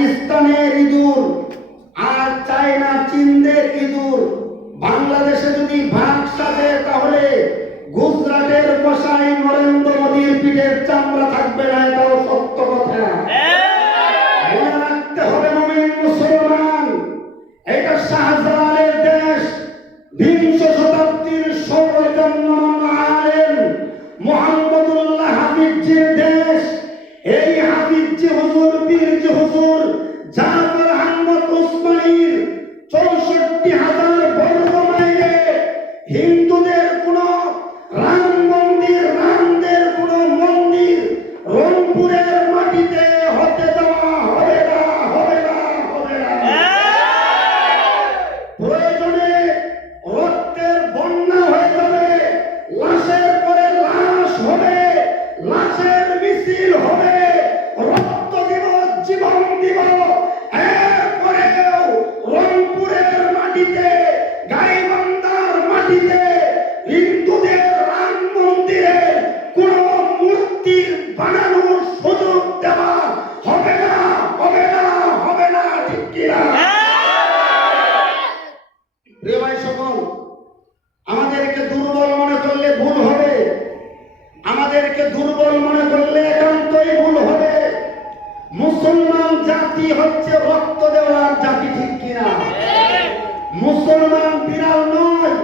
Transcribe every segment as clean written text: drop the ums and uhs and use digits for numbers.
পাকিস্তানের ইঁদুর আর চায়না চীনদের ইঁদুর বাংলাদেশে যদি ভাগ সাজে তাহলে গুজরাটের কসাই নরেন্দ্র মোদীর পিঠের চামড়া থাকবে না, এটাও সত্য কথা। মনে রাখতে হবে মুমিন মুসলমান, এটা শাহজালালের দেশ, বিংশ শতাব্দীর সর্বজন্ম আলেম মুহাম্মদুল্লাহ হাফিজজির দেশ। এই হাফিজজি হুজুর পীরজি হুজুর জাফর আহমদ উসমানীর ৬৪,০০০ বর্গ মাইলে হিন্দুদের কোন রাম মন্দির, রামদের কোন মন্দির রংপুরের মাটিতে হতে দেওয়া হবে না, হবে না, হবে না। প্রয়োজনে রক্তের বন্যা হয়ে যাবে, লাশের পরে লাশ হবে, লাশের মিছিল হবে, রক্ত দিব, জীবন দিব। এরপরেও রংপুরের মাটিতে, গাইবান্ধার মাটিতে হিন্দুদের রাম মন্দিরে কোন মূর্তি বানানোর সুযোগ দেওয়া হবে না, হবে না, হবে না, ঠিক কিনা? প্রিয় ভাই সকল, আমাদেরকে দুর্বল মনে করলে ভুল হবে, আমাদেরকে দুর্বল মনে করলে একান্তই ভুল হবে। মুসলমান জাতি হচ্ছে রক্ত দেওয়ার জাতি, ঠিক কিনা? মুসলমান বিড়াল নয়,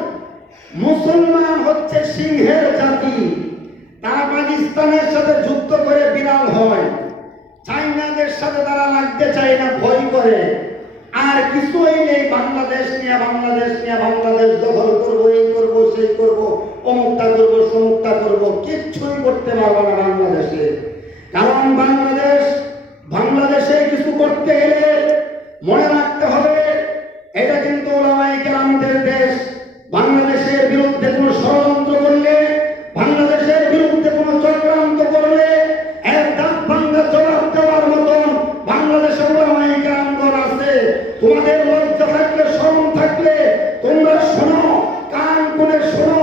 মুসলমান হচ্ছে সিংহের জাতি। তারা পাকিস্তানের সাথে যুদ্ধ করে বিড়াল হয়, চাইনাদের সাথে তারা লাগতে চায় না, ভয় করে। আর কিছুই নেই, বাংলাদেশ নিয়ে, বাংলাদেশ নিয়ে, বাংলাদেশ দখল করবো, এই করবো, সেই করবো, অমুকটা করবো, সমুকটা করবো, কিচ্ছুই করতে পারবো না বাংলাদেশে। কারণ বাংলাদেশে কিছু করতে গেলে মনে রাখতে হবে এটা কিন্তু উলামায়ে কেরামদের দেশ। বাংলাদেশের বিরুদ্ধে কোনো ষড়যন্ত্র করলে, বাংলাদেশের বিরুদ্ধে কোনো চক্রান্ত করলে এর দাঁত ভাঙ্গা জবাব দেওয়ার মতন বাংলাদেশে উলামায়ে কেরামগণ আছে। তোমাদের লজ্জা থাকলে, শরম থাকলে তোমরা শোনো, কান খুলে শোনো।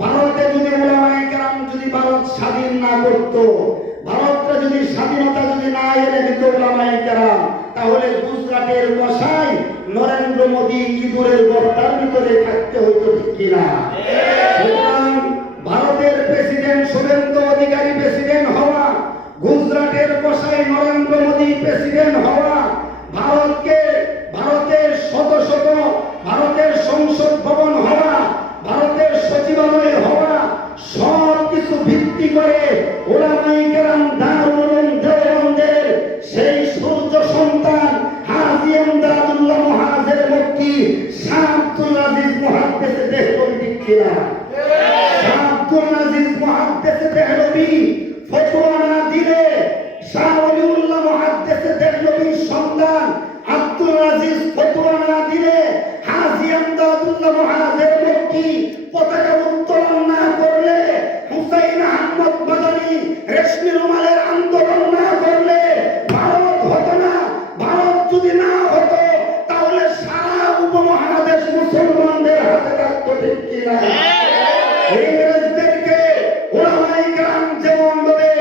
ভারতে যদি উলামায়ে কেরাম যদি ভারত স্বাধীন না করত, ভারতটা যদি স্বাধীনতা যদি না এনে দিত উলামায়ে কেরাম, তাহলে গুজরাটের কসাই নরেন্দ্র মোদী ইঁদুরের গর্তার ভিতরে থাকতে হইতো, ঠিক কিনা? সুতরাং ভারতের প্রেসিডেন্ট শুভেন্দু অধিকারী প্রেসিডেন্ট হওয়া, গুজরাটের কসাই নরেন্দ্র মোদী প্রেসিডেন্ট হওয়া, ভারতের শত শত ভারতের সংসদ ভবন হওয়া, ভারতের সচিবালয় হওয়া, সব কিছু ভিত্তি করে উলামায়ে কেরাম দারুল উলুম দেওবন্দের সেই সূর্য সন্তান হাজী ইমদাদুল্লাহ মুহাজির মক্কি শাহ আব্দুল আজিজ মুহাদ্দিস দেহলভী, ঠিক কিনা? শাহ আব্দুল আজিজ মুহাদ্দিস দেহলভী ফতোয়া না দিলে, শাহ ওলিউল্লাহ মুহাদ্দিস দেহলভীর সন্তান আব্দুল আজিজ ফতোয়া না দিলে, হাজী ইমদাদুল্লাহ মুহাজির মক্কি পতাকা উত্তোলন না করলে, হুসাইন আহমদ মাদানী রেশমি রুমালের আন্দোলন না করলে ভারত হতো না। ভারত যদি না হতো তাহলে সারা উপমহাদেশ মুসলমানদের হাতে থাকতো, ঠিক কিনা? ইংরেজদেরকে উলামায়ে কেরাম যেমন ভাবে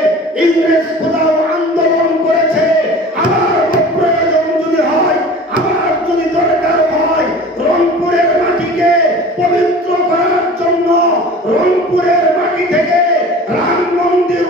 ইংরেজ খোদাও আন্দোলন করেছে, আবার প্রয়োজন যদি হয়, আবার যদি দরকার হয়, রংপুরের মাটিকে পবিত্র করার জন্য রংপুরের মাটি থেকে রাম মন্দির